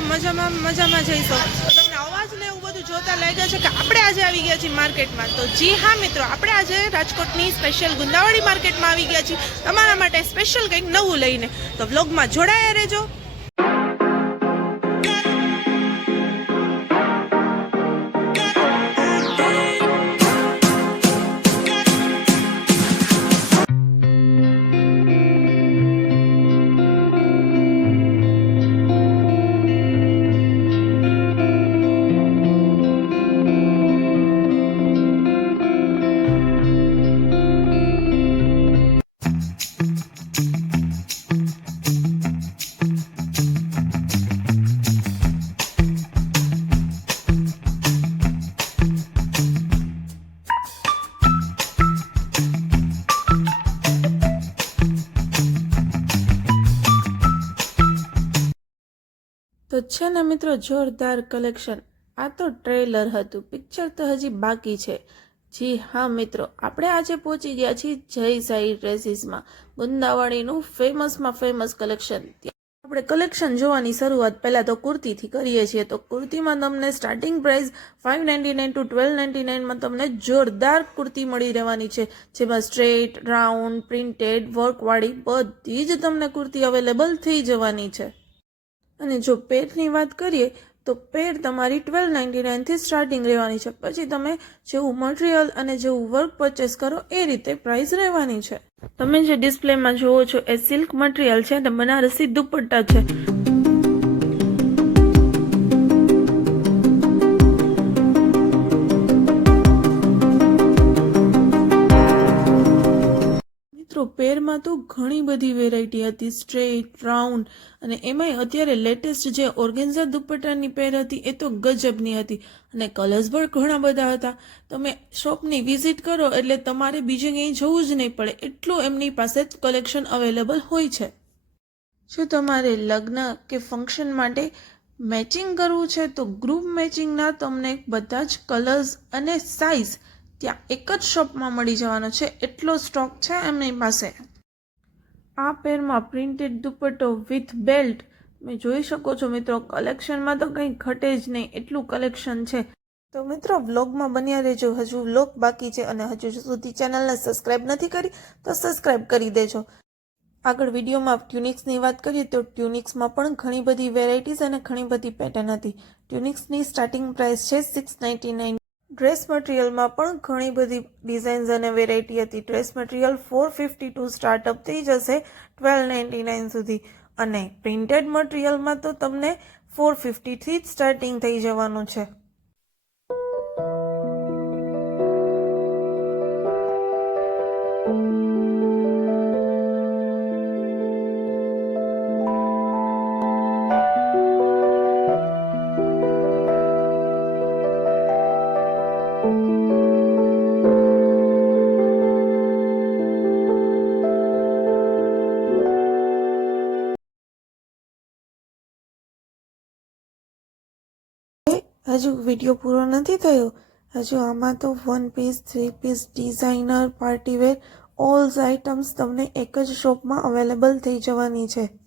મજામાં મજામાં જઈશો. તો તમને અવાજ ને એવું બધું જોતા લાગ્યા છે કે આપણે આજે આવી ગયા છીએ માર્કેટમાં. તો જી હા, મિત્રો, આપણે આજે રાજકોટની સ્પેશિયલ ગુંદાવાડી માર્કેટમાં આવી ગયા છીએ. તમારા માટે સ્પેશિયલ કંઈક નવું લઈને. તો વ્લોગમાં જોડાયા રહેજો. તો છે ને મિત્રો, જોરદાર કલેક્શન આ તો ટ્રેલર હતું. પિક્ચર તો હજી બાકી છે. જી હા મિત્રો, આપણે આજે પહોંચી ગયા છીએ જય સાઈ ડ્રેસીસમાં ગુંદાવાડીનું ફેમસમાં ફેમસ કલેક્શન આપણે કલેક્શન જોવાની શરૂઆત પહેલાં તો કુર્તીથી કરીએ છીએ. તો કુર્તીમાં તમને starting price five ninety nine to twelve ninety નાઇનમાં તમને જોરદાર કુર્તી મળી રહેવાની છે. જેમાં સ્ટ્રેટ રાઉન્ડ પ્રિન્ટેડ વર્કવાળી બધી જ તમને કુર્તી અવેલેબલ થઈ જવાની છે. અને જો પેરની વાત કરીએ, તો પેર તમારી ટ્વેલ્વ નાઇન્ટી નાઇનથી સ્ટાર્ટિંગ રહેવાની છે. પછી તમે જેવું મટીરિયલ અને જેવું વર્ક પરચેસ કરો, એ રીતે પ્રાઇસ રહેવાની છે. તમે જે ડિસ્પ્લેમાં જુઓ છો, એ સિલ્ક મટીરિયલ છે અને બનારસી દુપટ્ટા છે. પેરમાં તો ઘણી બધી વેરાયટી હતી. સ્ટ્રેટ રાઉન્ડ અને એમાંય અત્યારે લેટેસ્ટ જે ઓર્ગેન્ઝા દુપટ્ટાની પેર હતી એ તો ગજબની હતી અને કલર્સ પણ ઘણા બધા હતા. તમે શોપની વિઝિટ કરો એટલે તમારે બીજે ક્યાંય જવું જ નહીં પડે. એટલું એમની પાસે કલેક્શન અવેલેબલ હોય છે. જો તમારે લગ્ન કે ફંક્શન માટે મેચિંગ કરવું છે તો ગ્રુપ મેચિંગના તમને બધા જ કલર્સ અને સાઇઝ ત્યાં એક જ શોપમાં મળી જવાનો છે. એટલો સ્ટોક છે એમની પાસે. આ પેરમાં પ્રિન્ટેડ દુપટ્ટો વિથ બેલ્ટ તમે જોઈ શકો છો મિત્રો કલેક્શનમાં તો કંઈ ઘટે જ નહીં, એટલું કલેક્શન છે. તો મિત્રો વ્લોગમાં બન્યા રહેજો. હજુ વ્લોગ બાકી છે અને હજુ સુધી ચેનલને સબસ્ક્રાઇબ નથી કરી, તો સબસ્ક્રાઇબ કરી દેજો. આગળ વિડીયોમાં ટ્યુનિક્સની વાત કરીએ, તો ટ્યુનિક્સમાં પણ ઘણી બધી વેરાયટીઝ અને ઘણી બધી પેટર્ન હતી. ટ્યુનિક્સની સ્ટાર્ટિંગ પ્રાઇસ છે સિક્સ નાઇન્ટી નાઇન ડ્રેસ મટીરિયલમાં પણ ઘણી બધી ડિઝાઇન્સ અને વેરાયટી હતી. Dress material four fifty to startup થઈ જશે ટ્વેલ્વ નાઇન્ટી નાઇન સુધી. અને પ્રિન્ટેડ મટીરિયલમાં તો તમને ફોર ફિફ્ટીથી જ સ્ટાર્ટિંગ થઈ જવાનું છે. હજુ વીડિયો પૂરો નથી થયો? હજુ આમાં તો one piece three piece designer partywear ઓલ્સ items તમને એક જ શોપમાં અવેલેબલ થઈ જવાની છે છે.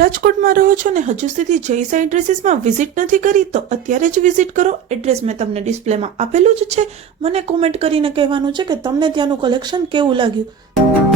રાજકોટમાં રહો છો ને હજુ સુધી જયસા એડ્રેસીસમાં વિઝિટ નથી કરી, તો અત્યારે જ વિઝિટ કરો. એડ્રેસ મેં તમને ડિસ્પ્લેમાં આપેલું જ છે. મને કોમેન્ટ કરીને કહેવાનું છે કે તમને ત્યાંનું કલેક્શન કેવું લાગ્યું?